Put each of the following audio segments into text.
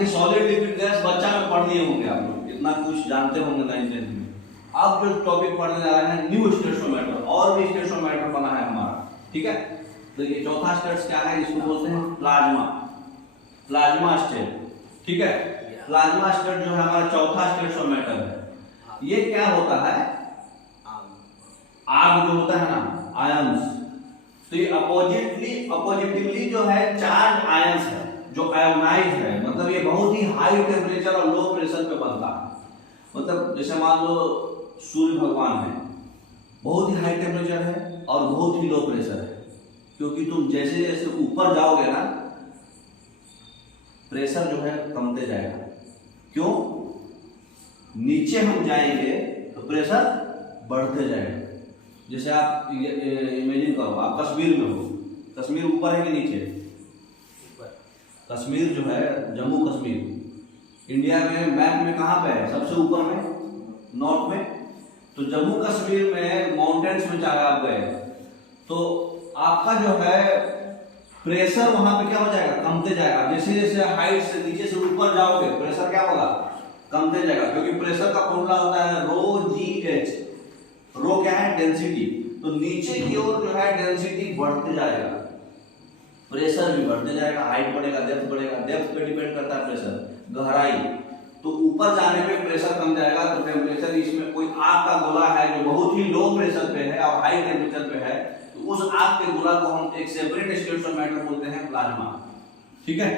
कि solid liquid gas बच्चा में पढ़ लिए होंगे आप लोग, इतना कुछ जानते होंगे 9th में। अब जो टॉपिक पढ़ने जा रहे हैं न्यू स्टेटोमीटर, और भी स्टेटोमीटर बना है हमारा, ठीक है। तो ये चौथा स्टेट क्या है, इसको बोलते हैं प्लाज्मा, प्लाज्मा स्टेट, ठीक है। प्लाज्मा स्टेट जो है हमारा चौथा स्टेटोमीटर है। ये क्या होता है, आग जो होता है ना, आयंस, तो ये अपोजिटिवली जो है चार्ज आयंस है, जो आयोनाइज है, मतलब ये बहुत ही हाई टेम्परेचर और लो प्रेशर पे बनता है। मतलब जैसे मान लो सूर्य भगवान है, बहुत ही हाई टेम्परेचर है और बहुत ही लो प्रेशर है, क्योंकि तुम जैसे जैसे ऊपर जाओगे ना, प्रेशर जो है कमते जाएगा। क्यों? नीचे हम जाएंगे तो प्रेशर बढ़ते जाएगा। जैसे आप इमेजिन करो, आप कश्मीर में हो, कश्मीर ऊपर है कि नीचे? कश्मीर जो है, जम्मू कश्मीर इंडिया में मैप में कहाँ पे है? सबसे ऊपर में, नॉर्थ में। तो जम्मू कश्मीर में माउंटेन्स में चाहे आप गए तो आपका जो है प्रेशर वहां पे क्या हो जाएगा, कमते जाएगा। जैसे जैसे हाइट से नीचे से ऊपर जाओगे प्रेशर क्या होगा, कमते जाएगा, क्योंकि प्रेशर का फॉर्मूला होता है रो जी एच। रो क्या है, डेंसिटी। तो नीचे की ओर जो है डेंसिटी बढ़ते जाएगा, प्रेशर भी बढ़ते जाएगा, हाइट बढ़ेगा, डेप्थ बढ़ेगा, डेप्थ पे डिपेंड करता है प्रेशर, गहराई। तो ऊपर जाने पे प्रेशर कम जाएगा, तो टेम्परेचर, इसमें कोई आग का गोला है जो बहुत ही लो प्रेशर पे है और हाई टेम्परेचर पे है, तो उस आग के गोला को हम एक सेपरेट स्टेटोमीटर बोलते हैं, प्लाज्मा, ठीक है।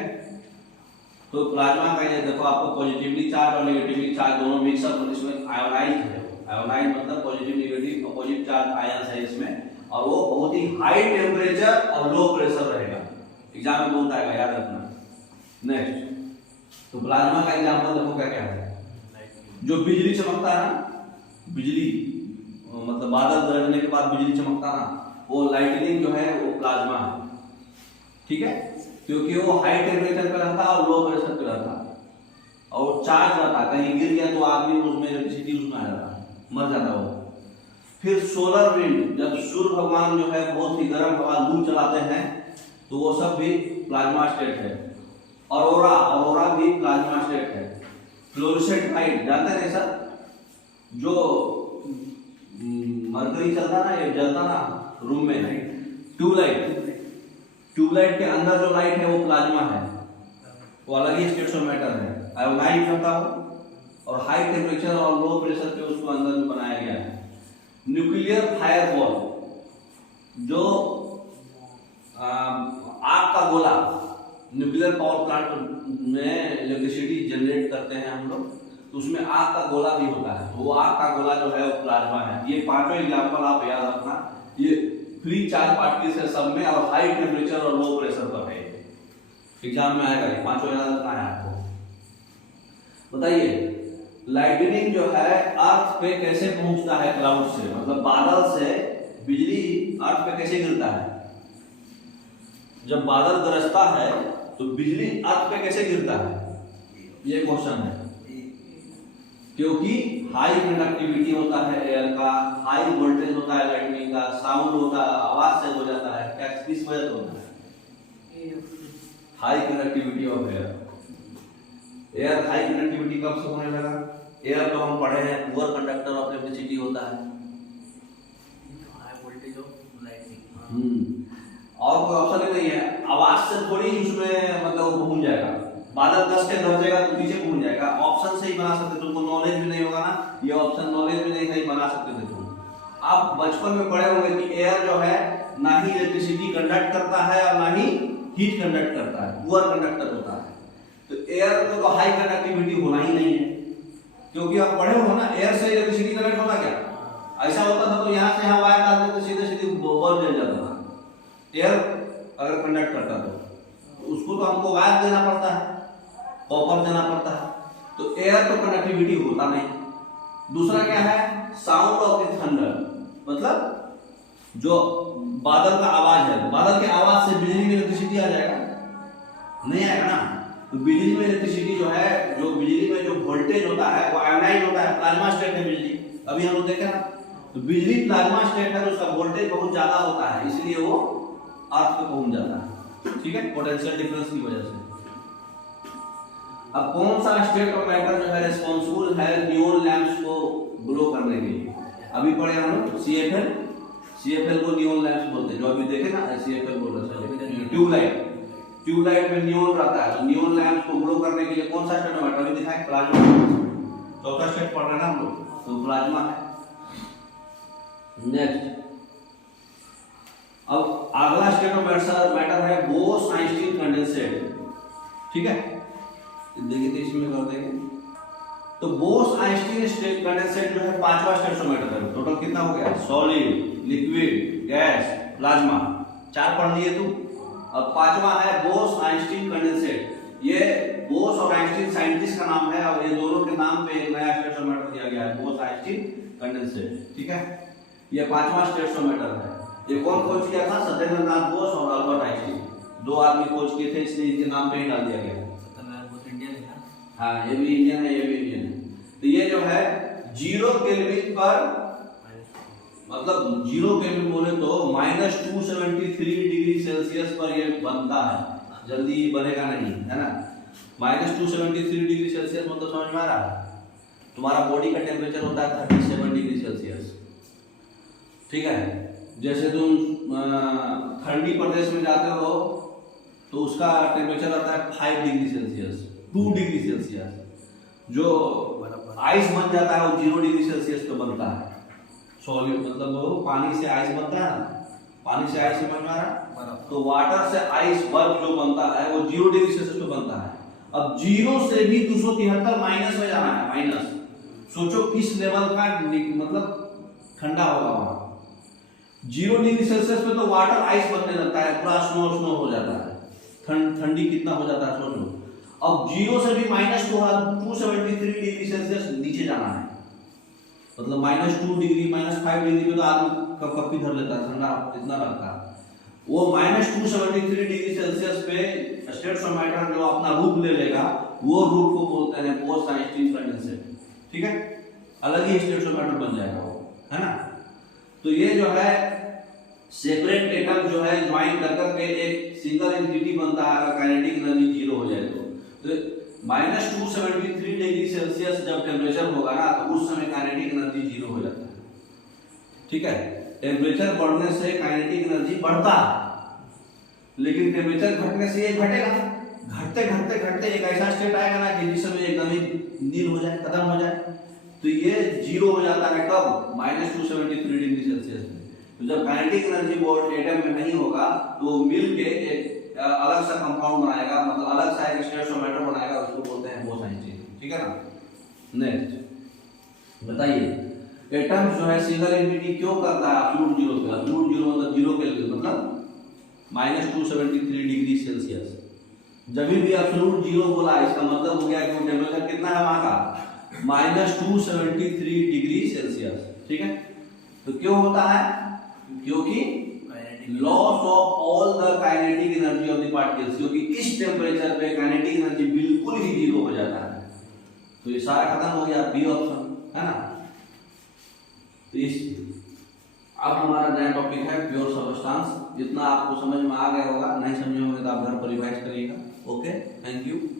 तो प्लाज्मा का ये देखो, आपको पॉजिटिवली चार्ज और नेगेटिवली चार्ज दोनों मिक्सअप, इसमें आयोनाइज है। आयोनाइज मतलब positive negative opposite charge ions है इसमें, और वो बहुत ही हाई टेम्परेचर और लो प्रेशर रहेगा। एग्जाम में बहुत आएगा, याद रखना। नेक्स्ट, तो प्लाज्मा का एग्जांपल देखो क्या क्या है। जो बिजली चमकता है ना, बिजली मतलब बादल गरजने के बाद बिजली चमकता ना, वो लाइटनिंग जो है वो प्लाज्मा है, ठीक है। क्योंकि वो हाई टेम्परेचर पे रहता है और लो प्रेशर पे रहता है, और चार्ज रहता है, कहीं गिर गया तो आदमी उसमें इलेक्ट्रिसिटी उसमें आ जाता है, मर जाता है वो। फिर सोलर विंड, जब सूर्य भगवान जो है बहुत ही गर्म हवा लू चलाते हैं, तो वो सब भी प्लाज्मा स्टेट है। ऑरोरा भी प्लाज्मा स्टेट है। फ्लोरोसेंट लाइट जानते हैं सर, जो मरकरी चलता ना, ये जलता ना रूम में, ट्यूबलाइट के अंदर जो लाइट है वो प्लाज्मा है, वो अलग ही स्टेटोमीटर है। आयोनाइज होता हो और हाई टेम्परेचर और लो प्रेशर पे उसको अंदर में बनाया गया है। न्यूक्लियर फायरवॉल, जो आग का गोला, न्यूक्लियर पावर प्लांट में इलेक्ट्रिसिटी जनरेट करते हैं हम लोग, तो उसमें आग का गोला भी होता है, तो वो आग का गोला जो है वो प्लाज्मा है। ये पांचों एग्जांपल आप याद रखना, ये फ्री चार्ज पार्टिकल्स है सब में, और हाई टेम्परेचर और लो प्रेशर पर है। एग्जाम में आएगा, ये पांचों याद रखना है आपको। बताइए, लाइटनिंग जो है अर्थ पे कैसे पहुंचता है? क्लाउड से, मतलब बादल से बिजली अर्थ पे कैसे गिरता है? जब बादल गरजता है तो बिजली अर्थ पे कैसे गिरता है, ये क्वेश्चन है। क्योंकि हाई कंडक्टिविटी होता है एयर का, हाई वोल्टेज होता है लाइटनिंग का, साउंड होता है, आवाज से हो जाता है, क्या किस वजह से होता है? High conductivity of air. Air high conductivity कब से होने लगा? एयर तो हम पढ़े हैं पुअर कंडक्टर ऑफ इलेक्ट्रिसिटी होता है, हाई वोल्टेज ऑफ लाइटनिंग। और कोई ऑप्शन नहीं है, आवाज से थोड़ी उसमें मतलब वो घूम जाएगा, बादल 10 के गरजेगा तो पीछे घूम जाएगा। ऑप्शन से ही बना सकते, तुमको नॉलेज भी नहीं होगा ना, ये ऑप्शन नॉलेज भी नहीं बना सकते थे तुम। आप बचपन में पढ़े होंगे कि एयर जो है ना ही इलेक्ट्रिसिटी कंडक्ट करता है और ना ही हीट कंडक्ट करता है, पुअर कंडक्टर होता है। तो एयर में तो हाई कंडक्टिविटी होना ही नहीं है, क्योंकि आप पढ़े हो ना, एयर से इलेक्ट्रिसिटी कनेक्ट होता क्या? ऐसा होता था तो यहाँ से यहाँ वायर डालते तो सीधे सीधे बल्ब जल जाता था। एयर अगर कंडक्ट करता तो उसको तो हमको वायर देना पड़ता है, कॉपर देना पड़ता है, तो एयर तो कंडक्टिविटी होता नहीं। दूसरा क्या है, साउंड ऑफ द थंडर, मतलब जो बादल का आवाज है, बादल के आवाज से बिजली में इलेक्ट्रिसिटी आ जाएगा? नहीं आएगा ना। तो बिजली में इलेक्ट्रिसिटी जो है, जो बिजली में जो वोल्टेज होता है वो आयोनाइज होता है, प्लाज्मा स्टेट है बिजली, अभी हम लोग देखे ना। तो बिजली प्लाज्मा स्टेट है, तो उसका वोल्टेज बहुत ज्यादा होता है, इसलिए वो अर्थ पे पहुंच जाता है, ठीक है, पोटेंशियल डिफरेंस की वजह से। अब कौन सा स्टेट ऑफ मैटर जो है रिस्पॉन्सिबल है नियोन लैंप्स को ग्लो करने के लिए? अभी पढ़े हम लोग सीएफएल को नियोन लैंप्स बोलते हैं, जो अभी देखे ना सीएफएल बोल रहे हैं, ट्यूबलाइट में नियोन रहता है, तो नियोन लैंप्स को ग्लो करने के लिए कौन सा स्टेट ऑफ मैटर अभी दिखाए? प्लाज्मा। चौथा स्टेट पढ़ रहे हैं ना हम लोग, तो प्लाज्मा है। नेक्स्ट, अब अगला स्टेट ऑफ मैटर है बोस-आइंस्टीन कंडेंसेट। ठीक है, देखिए तो इसमें कर देंगे। तो बोस-आइंस्टीन स्टेट कंडेंसेट जो है पांचवा स्टेट ऑफ मैटर है। टोटल कितना हो गया? सॉलिड, लिक्विड, गैस, प्लाज्मा, 4 पढ़ लिए तुम। अब पांचवा है बोस-आइंस्टीन कंडेंसेट। ये बोस और आइंस्टीन साइंटिस्ट का नाम है, और ये दोनों के नाम पे एक नया स्टेट ऑफ मैटर दिया गया है, बोस-आइंस्टीन कंडेंसेट। ठीक है, ये पांचवा स्टेट ऑफ मैटर है। ये कौन खोज किया था? सत्येंद्र नाथ बोस और अल्बर्ट आइंस्टीन, 2 आदमी खोज किए थे, इसलिए इनके नाम पे ही डाल दिया गया। इंडियन है ना? हाँ, ये भी इंडियन है, ये भी इंडियन है। तो ये जो है 0 केल्विन पर, मतलब 0 केल्विन बोले तो -273 डिग्री सेल्सियस पर ये बनता है। जल्दी बनेगा नहीं, है ना? -273 डिग्री सेल्सियस मतलब समझ में आ रहा है? तुम्हारा बॉडी का टेम्परेचर होता है 37 डिग्री सेल्सियस। ठीक है, जैसे तुम ठंडी प्रदेश में जाते हो तो उसका टेम्परेचर आता है 5 डिग्री सेल्सियस, 2 डिग्री सेल्सियस। जो आइस बन जाता है वो 0 डिग्री सेल्सियस पे बनता है। सॉलिड मतलब वो पानी से आइस बनता है ना, पानी से आइस समझ में आ रहा है? तो वाटर से आइस बर्फ जो बनता है वो 0 डिग्री सेल्सियस पे बनता है। अब 0 से भी 273 माइनस में जाना है, माइनस। सोचो किस लेवल का मतलब ठंडा होगा वहां। 0 डिग्री सेल्सियस पे तो वाटर आइस बनने लगता है, पूरा स्नो हो जाता है। ठंडी कितना हो जाता है सोच लो। अब 0 से भी -273 डिग्री सेल्सियस नीचे जाना है, मतलब -2 डिग्री, -5 डिग्री पे तो आदमी कप धर लेता है, ठंडा इतना लगता है। वो -273 डिग्री सेल्सियस पे स्टेट्स ऑफ मैटर जो अपना रूप ले लेगा, वो रूप को बोलते हैं बोस-आइंस्टीन कंडेंसेट। ठीक है, अलग ही स्टेट्स ऑफ मैटर बन जाएगा वो, है ना? तो ये जो है सेपरेट एटम जो है ज्वाइन कर करके एक सिंगल एंटिटी बनता है अगर काइनेटिक एनर्जी 0 हो जाए तो -273 डिग्री सेल्सियस जब टेम्परेचर होगा ना, तो उस समय काइनेटिक एनर्जी 0 हो जाता है। ठीक है, टेम्परेचर बढ़ने से काइनेटिक एनर्जी बढ़ता है, लेकिन टेम्परेचर घटने से ये घटेगा। घटते घटते घटते एक ऐसा स्टेट आएगा ना कि जिस समय एकदम ही नील हो जाए, खत्म हो जाए, तो ये 0 हो जाता है। कब? -273 डिग्री सेल्सियस में। तो जब काइनेटिक एनर्जी बोर्ड एटम में नहीं होगा तो मिल के एक अलग सा कंपाउंड बनाएगा, मतलब अलग सा एक स्टेट ऑफ मैटर बनाएगा, उसको बोलते हैं बोस-आइंस्टीन। ठीक है ना? नेक्स्ट बताइए, एटम जो है सिंगल एंटिटी क्यों करता है एब्सोल्यूट 0 पे? एब्सोल्यूट 0 मतलब 0 केल्विन, मतलब -273 डिग्री सेल्सियस। जब भी एब्सोल्यूट 0 बोला, इसका मतलब हो गया कि टेम्परेचर कितना है वहां का? -273 डिग्री सेल्सियस। ठीक है, तो क्यों होता है? क्योंकि loss of all the kinetic energy of the particles, क्योंकि इस टेम्परेचर पे काइनेटिक एनर्जी बिल्कुल ही 0 हो जाता है। तो ये सारा खत्म हो गया, बी ऑप्शन, है ना? तो इस अब हमारा नया टॉपिक है प्योर सबस्टेंस। जितना आपको समझ में आ गया होगा, नहीं समझे होंगे तो आप घर पर रिवाइज करिएगा। Okay, thank you.